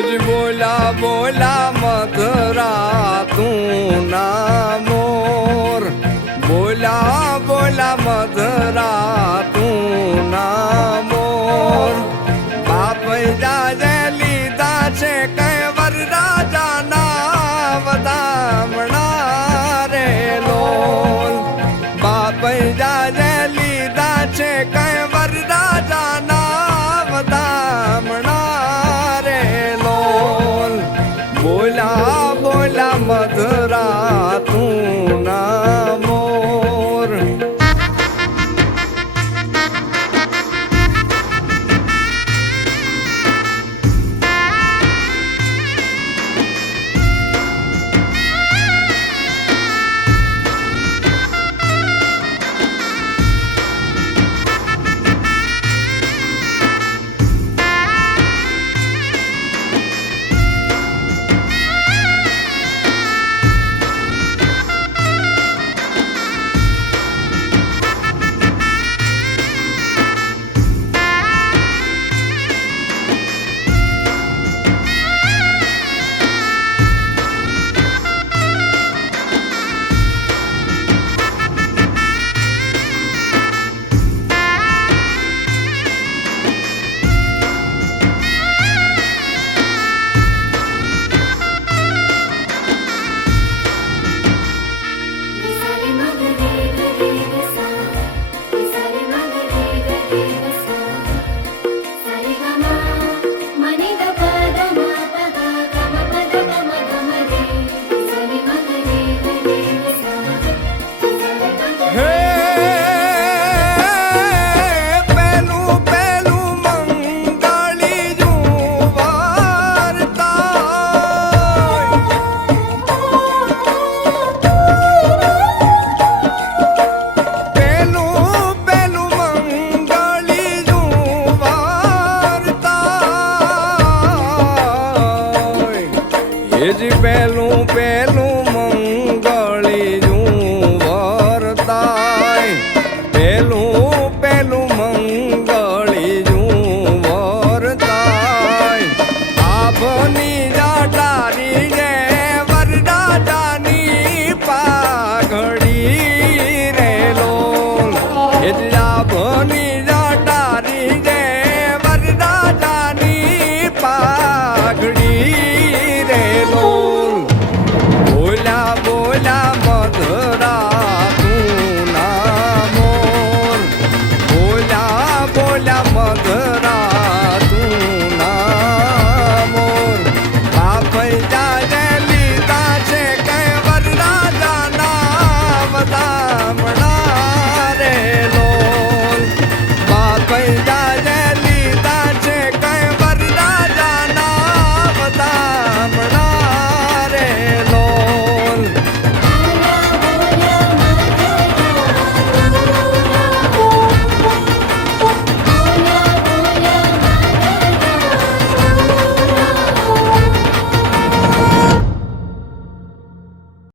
બોલા બોલા મધરા તું ના મોર, બોલા બોલા મધરા તું ના મોર. બાપ જાજે લીધા છે કઈ વરરાજાના વધામણા રે લોલ. બાપ જાજે લીધા છે કઈ વરરાજાના વધામણા રે લોલ. બોલા બોલા મધરા તું ના મોર. પેલું પેલું મંગળી જું વરતાય, પેલું પેલું મંગળી જું વરતાય. આભની જાટારી રે વરરાજાની પાઘડી રે લોલ. આભની જાટારી રે વરરાજાની પાઘડી રે લોલ. બોલા બોલા મધરા તું ના મોર, બોલા બોલા મધરા